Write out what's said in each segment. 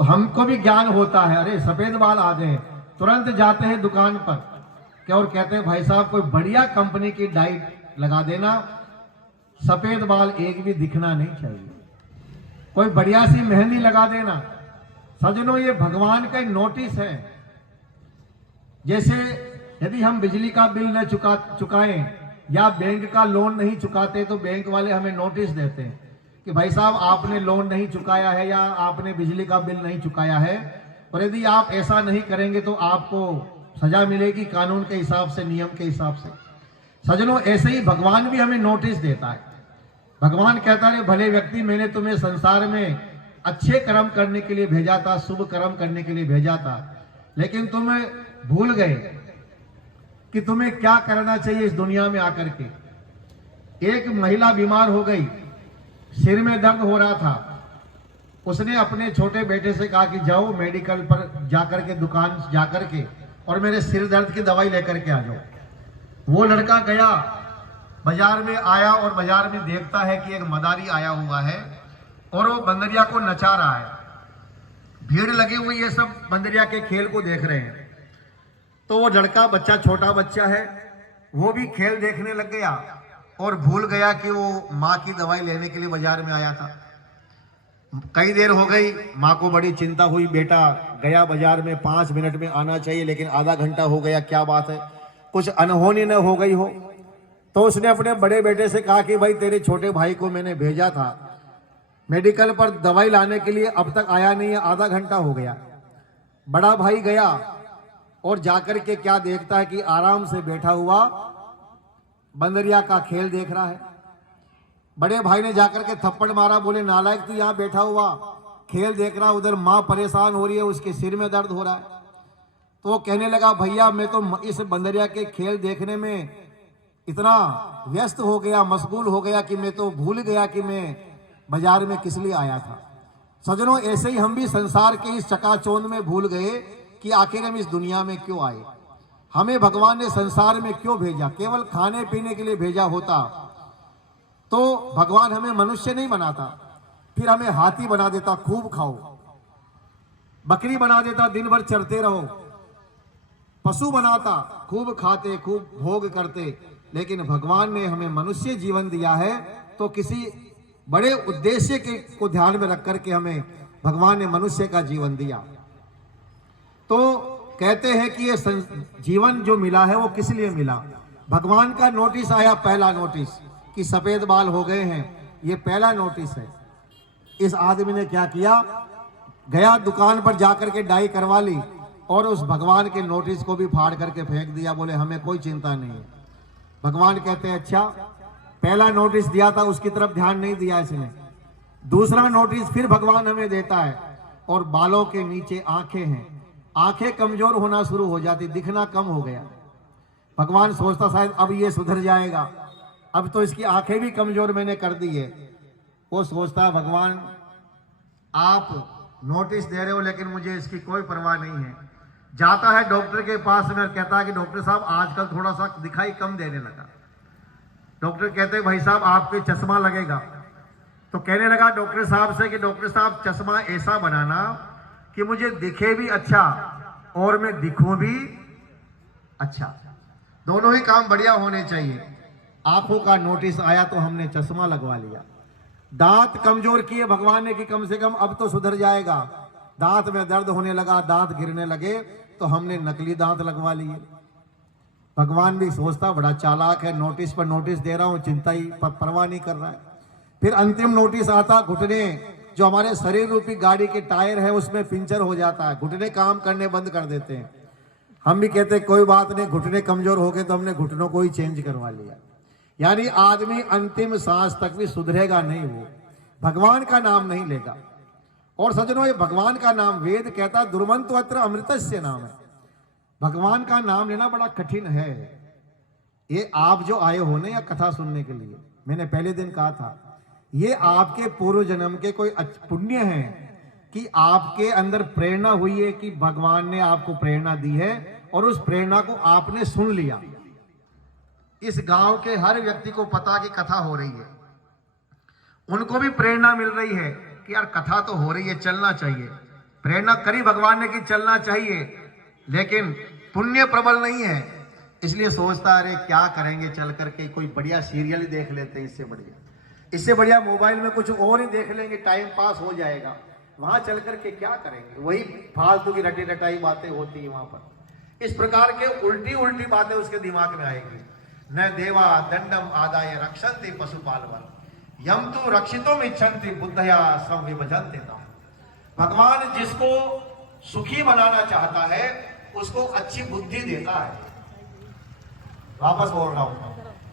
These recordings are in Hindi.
तो हमको भी ज्ञान होता है, अरे सफेद बाल आ गए, तुरंत जाते हैं दुकान पर क्या और कहते हैं भाई साहब कोई बढ़िया कंपनी की डाइट लगा देना, सफेद बाल एक भी दिखना नहीं चाहिए, कोई बढ़िया सी मेहंदी लगा देना। सजनों ये भगवान का नोटिस है। जैसे यदि हम बिजली का बिल न चुकाएं या बैंक का लोन नहीं चुकाते तो बैंक वाले हमें नोटिस देते हैं कि भाई साहब आपने लोन नहीं चुकाया है या आपने बिजली का बिल नहीं चुकाया है, और यदि आप ऐसा नहीं करेंगे तो आपको सजा मिलेगी कानून के हिसाब से, नियम के हिसाब से। सजनों ऐसे ही भगवान भी हमें नोटिस देता है। भगवान कहता है भले व्यक्ति मैंने तुम्हें संसार में अच्छे कर्म करने के लिए भेजा था, शुभ कर्म करने के लिए भेजा था, लेकिन तुम भूल गए कि तुम्हें क्या करना चाहिए इस दुनिया में आकर के। एक महिला बीमार हो गई, सिर में दर्द हो रहा था, उसने अपने छोटे बेटे से कहा कि जाओ मेडिकल पर जाकर के, दुकान जाकर के और मेरे सिर दर्द की दवाई लेकर के आ जाओ। वो लड़का गया, बाजार में आया और बाजार में देखता है कि एक मदारी आया हुआ है और वो बंदरिया को नचा रहा है। भीड़ लगी हुई है, सब बंदरिया के खेल को देख रहे हैं। तो वो लड़का, बच्चा, छोटा बच्चा है, वो भी खेल देखने लग गया और भूल गया कि वो माँ की दवाई लेने के लिए बाजार में आया था। कई देर हो गई, माँ को बड़ी चिंता हुई, बेटा गया बाजार में 5 मिनट में आना चाहिए लेकिन आधा घंटा हो गया, क्या बात है, कुछ अनहोनी न हो गई हो। तो उसने अपने बड़े बेटे से कहा कि भाई तेरे छोटे भाई को मैंने भेजा था मेडिकल पर दवाई लाने के लिए, अब तक आया नहीं है, आधा घंटा हो गया। बड़ा भाई गया और जाकर के क्या देखता है कि आराम से बैठा हुआ बंदरिया का खेल देख रहा है। बड़े भाई ने जाकर के थप्पड़ मारा, बोले नालायक तू यहाँ बैठा हुआ खेल देख रहा, उधर माँ परेशान हो रही है, उसके सिर में दर्द हो रहा है। तो वो कहने लगा भैया मैं तो इस बंदरिया के खेल देखने में इतना व्यस्त हो गया, मशगूल हो गया कि मैं तो भूल गया कि मैं बाजार में किस लिए आया था। सजनों ऐसे ही हम भी संसार के इस चकाचौंध में भूल गए कि आखिर हम इस दुनिया में क्यों आए, हमें भगवान ने संसार में क्यों भेजा। केवल खाने पीने के लिए भेजा होता तो भगवान हमें मनुष्य नहीं बनाता, फिर हमें हाथी बना देता, खूब खाओ, बकरी बना देता, दिन भर चरते रहो, पशु बनाता, खूब खाते, खूब भोग करते। लेकिन भगवान ने हमें मनुष्य जीवन दिया है तो किसी बड़े उद्देश्य को ध्यान में रख करके हमें भगवान ने मनुष्य का जीवन दिया। तो कहते हैं कि ये जीवन जो मिला है वो किस लिए मिला। भगवान का नोटिस आया, पहला नोटिस कि सफेद बाल हो गए हैं, ये पहला नोटिस है। इस आदमी ने क्या किया, गया दुकान पर जाकर के डाई करवा ली और उस भगवान के नोटिस को भी फाड़ करके फेंक दिया, बोले हमें कोई चिंता नहीं है। भगवान कहते हैं अच्छा, पहला नोटिस दिया था उसकी तरफ ध्यान नहीं दिया इसने, दूसरा नोटिस फिर भगवान हमें देता है और बालों के नीचे आंखें हैं, आंखें कमजोर होना शुरू हो जाती, दिखना कम हो गया। भगवान सोचता शायद अब ये सुधर जाएगा, अब तो इसकी आंखें भी कमजोर मैंने कर दी है। वो सोचता भगवान आप नोटिस दे रहे हो लेकिन मुझे इसकी कोई परवाह नहीं है। जाता है डॉक्टर के पास में, कहता है कि डॉक्टर साहब आजकल थोड़ा सा दिखाई कम देने लगा। डॉक्टर कहते हैं भाई साहब आपके चश्मा लगेगा। तो कहने लगा डॉक्टर साहब से कि डॉक्टर साहब चश्मा ऐसा बनाना कि मुझे दिखे भी अच्छा और मैं दिखूं भी अच्छा, दोनों ही काम बढ़िया होने चाहिए। आंखों का नोटिस आया तो हमने चश्मा लगवा लिया। दांत कमजोर किए भगवान ने कि कम से कम अब तो सुधर जाएगा, दांत में दर्द होने लगा, दांत गिरने लगे तो हमने नकली दांत लगवा लिए। भगवान भी सोचता बड़ा चालाक है, नोटिस पर नोटिस दे रहा हूं, चिंता ही परवाह नहीं कर रहा है। फिर अंतिम नोटिस आता, घुटने जो हमारे शरीर रूपी गाड़ी के टायर है उसमें पंचर हो जाता है, घुटने काम करने बंद कर देते हैं। हम भी कहते हैं कोई बात नहीं, घुटने कमजोर हो गए तो हमने घुटनों को ही चेंज करवा लिया। यानी आदमी अंतिम सांस तक भी सुधरेगा नहीं, वो भगवान का नाम नहीं लेगा। और सज्जनों ये भगवान का नाम, वेद कहता दुर्मंतो अत्र अमृतस्य नाम है। भगवान का नाम लेना बड़ा कठिन है। ये आप जो आए हो ना या कथा सुनने के लिए, मैंने पहले दिन कहा था ये आपके पूर्व जन्म के कोई पुण्य है कि आपके अंदर प्रेरणा हुई है कि भगवान ने आपको प्रेरणा दी है और उस प्रेरणा को आपने सुन लिया। इस गांव के हर व्यक्ति को पता कि कथा हो रही है, उनको भी प्रेरणा मिल रही है कि यार कथा तो हो रही है, चलना चाहिए। प्रेरणा करी भगवान ने कि चलना चाहिए, लेकिन पुण्य प्रबल नहीं है, इसलिए सोचता अरे क्या करेंगे चल करके, कोई बढ़िया सीरियल ही देख लेते हैं, इससे बढ़िया मोबाइल में कुछ और ही देख लेंगे, टाइम पास हो जाएगा, वहां चल करके क्या करेंगे, वही फालतू की रटी रटाई बातें होती है वहां पर। इस प्रकार के उल्टी उल्टी बातें उसके दिमाग में आएगी। न देवा दंडम आदाय रक्षन्ति पशुपालवन यम तो रक्षितुम इच्छन्ति बुद्धया संविभजन्ति ताम। भगवान जिसको सुखी बनाना चाहता है उसको अच्छी बुद्धि देता है। वापस बोल रहा हूं,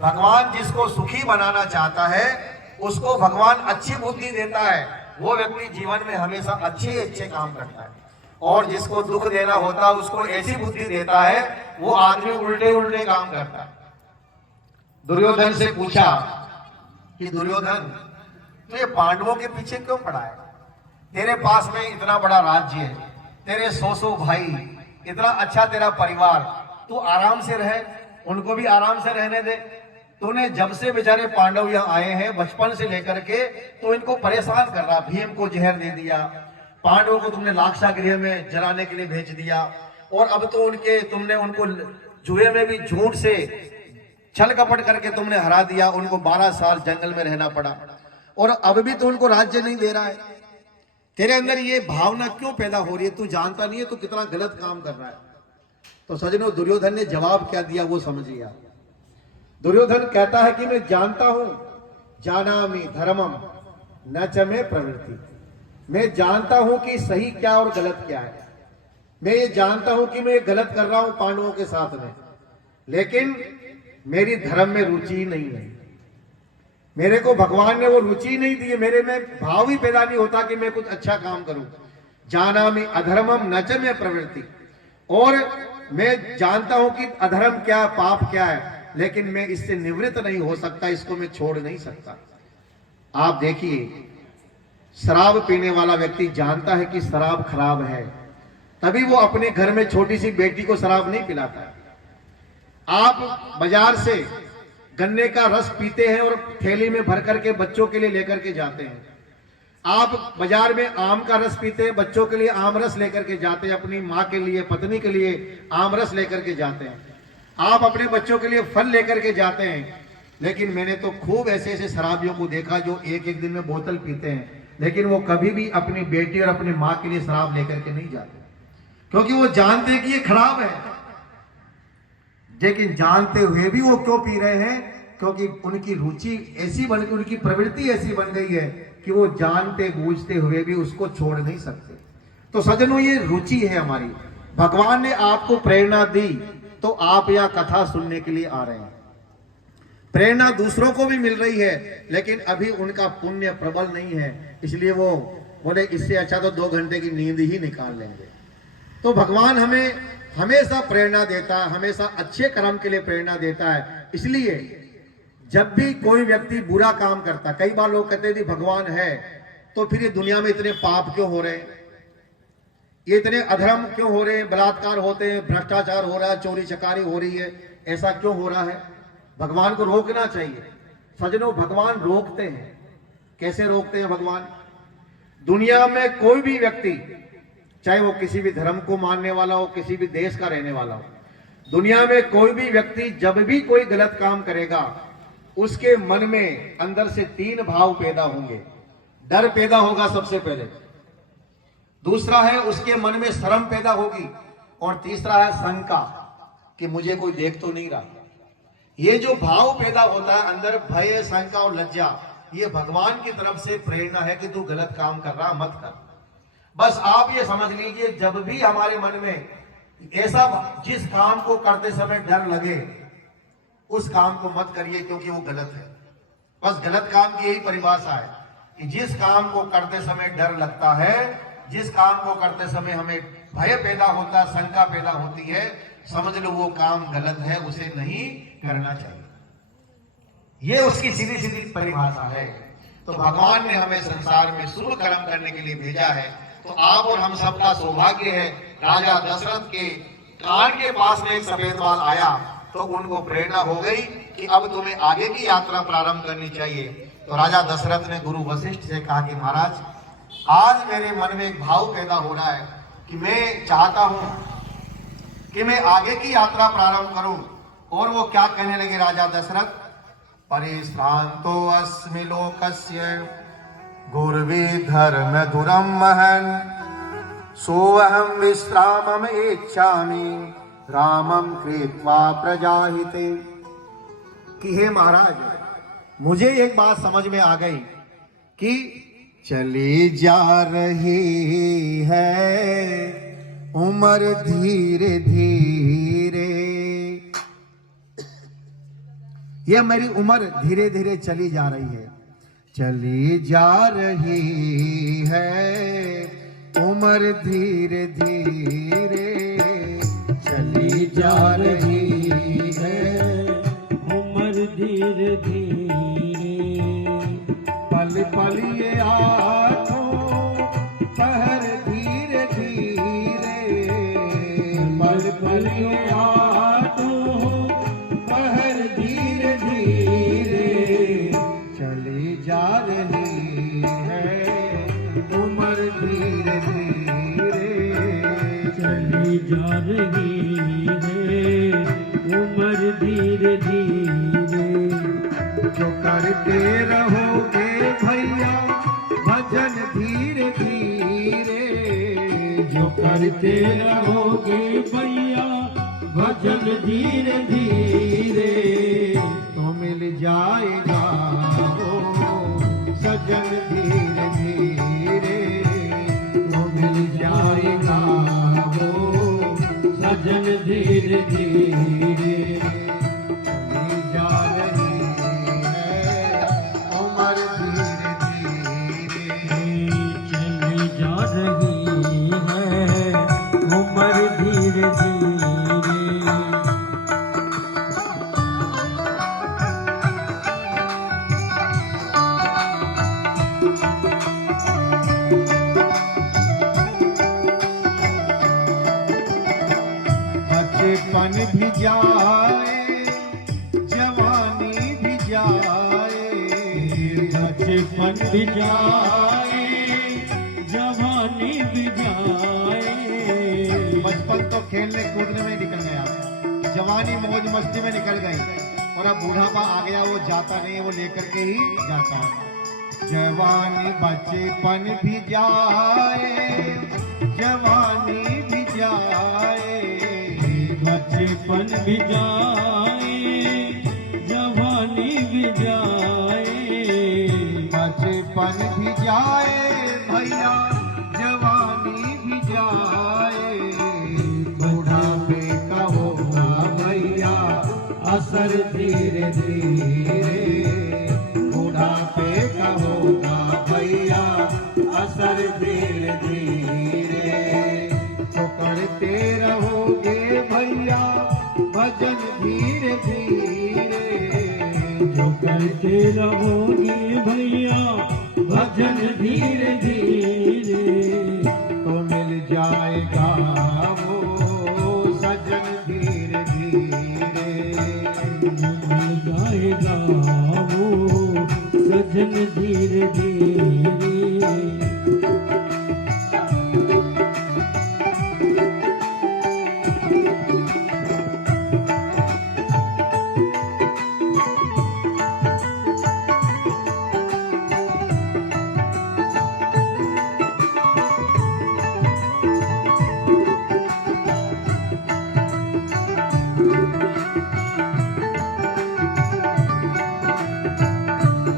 भगवान जिसको सुखी बनाना चाहता है उसको भगवान अच्छी बुद्धि देता है। वो व्यक्ति जीवन में हमेशा अच्छे अच्छे काम करता है, और जिसको दुख देना होता है उसको ऐसी बुद्धि देता है, वो आदमी उल्टे उल्टे काम करता है। दुर्योधन से पूछा कि दुर्योधन तो ये पांडवों के पीछे क्यों पड़ा है? तेरे पास में इतना बड़ा राज्य है, तेरे 100 भाई, इतना अच्छा तेरा परिवार, तू आराम से रहे, उनको भी आराम से रहने दे। तूने जब से बेचारे पांडव यहाँ आए हैं बचपन से लेकर के तो इनको परेशान कर रहा। भीम को जहर दे दिया, पांडवों को तुमने लाक्षागृह में जलाने के लिए भेज दिया, और अब तो तुमने उनको जुए में भी झूठ से छल कपट करके तुमने हरा दिया, उनको 12 साल जंगल में रहना पड़ा, और अब भी तो उनको राज्य नहीं दे रहा है। तेरे अंदर ये भावना क्यों पैदा हो रही है? तू जानता नहीं है तू कितना गलत काम कर रहा है। तो सज्जनों, दुर्योधन ने जवाब क्या दिया वो समझिए। दुर्योधन कहता है कि मैं जानता हूं, जानामि धर्मम न च मे प्रवृत्ति। मैं जानता हूं कि सही क्या और गलत क्या है। मैं ये जानता हूं कि मैं गलत कर रहा हूं पांडवों के साथ में, लेकिन मेरी धर्म में रुचि नहीं है। मेरे को भगवान ने वो रुचि नहीं दी है, मेरे में भाव ही पैदा नहीं होता कि मैं कुछ अच्छा काम करूं। जानामि अधर्मम न च मे प्रवृत्ति, और मैं जानता हूं कि अधर्म क्या, पाप क्या है, लेकिन मैं इससे निवृत्त नहीं हो सकता, इसको मैं छोड़ नहीं सकता। आप देखिए, शराब पीने वाला व्यक्ति जानता है कि शराब खराब है, तभी वो अपने घर में छोटी सी बेटी को शराब नहीं पिलाता है। आप बाजार से गन्ने का रस पीते हैं और थैली में भर करके बच्चों के लिए लेकर के जाते हैं। आप बाजार में आम का रस पीते हैं, बच्चों के लिए आम रस लेकर के जाते हैं, अपनी माँ के लिए, पत्नी के लिए आम रस लेकर के जाते हैं। आप अपने बच्चों के लिए फल लेकर के जाते हैं। लेकिन मैंने तो खूब ऐसे ऐसे शराबियों को देखा जो एक एक दिन में बोतल पीते हैं, लेकिन वो कभी भी अपनी बेटी और अपनी माँ के लिए शराब लेकर के नहीं जाते, क्योंकि वो जानते हैं कि ये खराब है। लेकिन जानते हुए भी वो क्यों पी रहे हैं? क्योंकि उनकी रुचि ऐसी बन गई, उनकी प्रवृत्ति ऐसी बन गई है कि वो जानते बूझते हुए भी उसको छोड़ नहीं सकते। तो सज्जनों, ये रुचि है हमारी। भगवान ने आपको प्रेरणा दी तो आप यह कथा सुनने के लिए आ रहे हैं। प्रेरणा दूसरों को भी मिल रही है, लेकिन अभी उनका पुण्य प्रबल नहीं है, इसलिए वो बोले इससे अच्छा तो 2 घंटे की नींद ही निकाल लेंगे। तो भगवान हमें हमेशा प्रेरणा देता है, हमेशा अच्छे कर्म के लिए प्रेरणा देता है। इसलिए जब भी कोई व्यक्ति बुरा काम करता, कई बार लोग कहते हैं भगवान है तो फिर ये दुनिया में इतने पाप क्यों हो रहे हैं, ये इतने अधर्म क्यों हो रहे हैं, बलात्कार होते हैं, भ्रष्टाचार हो रहा है, चोरी चकारी हो रही है, ऐसा क्यों हो रहा है? भगवान को रोकना चाहिए। सज्जनों, भगवान रोकते हैं। कैसे रोकते हैं भगवान? दुनिया में कोई भी व्यक्ति, चाहे वो किसी भी धर्म को मानने वाला हो, किसी भी देश का रहने वाला हो, दुनिया में कोई भी व्यक्ति जब भी कोई गलत काम करेगा उसके मन में अंदर से 3 भाव पैदा होंगे। डर पैदा होगा सबसे पहले, दूसरा है उसके मन में शर्म पैदा होगी, और तीसरा है शंका कि मुझे कोई देख तो नहीं रहा। ये जो भाव पैदा होता है अंदर, भय, शंका और लज्जा, ये भगवान की तरफ से प्रेरणा है कि तू गलत काम कर रहा, मत कर। बस आप ये समझ लीजिए, जब भी हमारे मन में ऐसा जिस काम को करते समय डर लगे, उस काम को मत करिए, क्योंकि वो गलत है। बस गलत काम की यही परिभाषा है कि जिस काम को करते समय डर लगता है, जिस काम को करते समय हमें भय पैदा होता, शंका पैदा होती है, समझ लो वो काम गलत है, उसे नहीं करना चाहिए। ये उसकी सीधी सीधी परिभाषा है। तो भगवान ने हमें संसार में शुभ कर्म करने के लिए भेजा है। तो आप और हम सबका सौभाग्य है। राजा दशरथ के कान के पास में एक सफेद बाल आया तो उनको प्रेरणा हो गई कि अब तुम्हें आगे की यात्रा प्रारंभ करनी चाहिए। तो राजा दशरथ ने गुरु वशिष्ठ से कहा कि महाराज, आज मेरे मन में एक भाव पैदा हो रहा है कि मैं चाहता हूं कि मैं आगे की यात्रा प्रारंभ करूं। और वो क्या कहने लगे राजा दशरथ, परिश्रांतो अस्मि लोकस्य गुर्वी धर्म दुरम महन सोऽहं विश्रामम इच्छामि रामम कृत्वा प्रजाहिते। कि हे महाराज, मुझे एक बात समझ में आ गई कि चली जा रही है उम्र धीरे धीरे, ये मेरी उम्र धीरे धीरे चली जा रही है, चली जा रही है उम्र धीरे धीरे, चली जा रही है उम्र धीरे धीरे। पल पल ये आँखों पहर धीरे धीरे, पल पल ये आँखों पहर धीरे धीरे, चली जा रही है उम्र धीरे धीरे, चली जा रही है उम्र धीरे धीरे। जो करते रहोगे भैया भजन धीरे धीरे, जो करते रहोगे भैया भजन धीरे धीरे, तो मिल जाएगा वो सजन धीरे धीरे, तो मिल जाएगा वो सजन धीरे धीरे। चली जा रही है उम्र धीरे धीरे, चली जा रही है उम्र धीरे धीरे। बचपन भी जाए जवानी भी जाए, बचपन भी जाए जवानी भी जाए। बचपन तो खेलने कूदने में निकल गया, जवानी मौज मस्ती में निकल गई, और अब बूढ़ापा आ गया, वो जाता नहीं, वो लेकर के ही जाता है। जवानी बचपन भी जाए जवानी भी जाए, बचपन भी जाए जवानी भी जाए। बचपन भी जाए भैया जवानी भी जाए, बुढ़ापे का होगा भैया असर धीरे धीरे, बुढ़ापे का होगा भैया असर धीरे धीरे, तो करते रहोगे भैया भजन धीरे धीरे, जो करते रहोगे भैया भजन धीरे धीरे, तो मिल जाएगा वो सजन धीरे धीरे, मिल जाएगा वो सजन धीरे धीरे।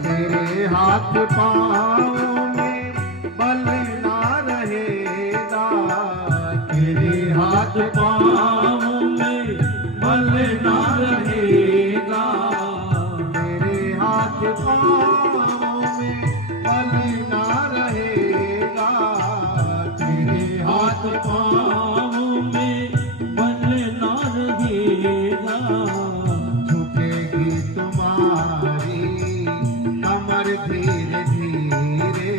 तेरे हाथ पाँव में बल ना रहेगा, तेरे हाथ पाँव में बल ना रहेगा, तेरे हाथ पाँव में बल ना रहेगा, तेरे हाथ पाँव में बल ना रहेगा, झुकेगी तुम्हारी कमर धीरे धीरे,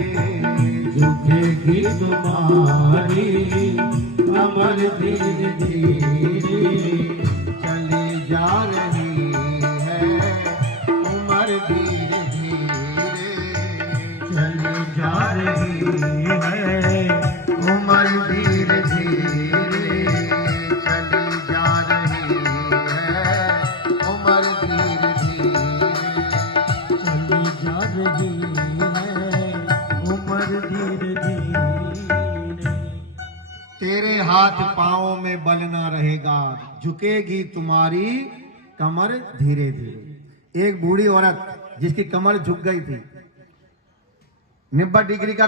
झुकेगी तुम्हारी कमर धीरे धीरे, चली जा रही है उम्र धीरे धीरे, चली जा रही तेरे हाथ पांव में बल ना रहेगा, झुकेगी तुम्हारी कमर धीरे धीरे। एक बूढ़ी औरत जिसकी कमर झुक गई थी, 90 डिग्री का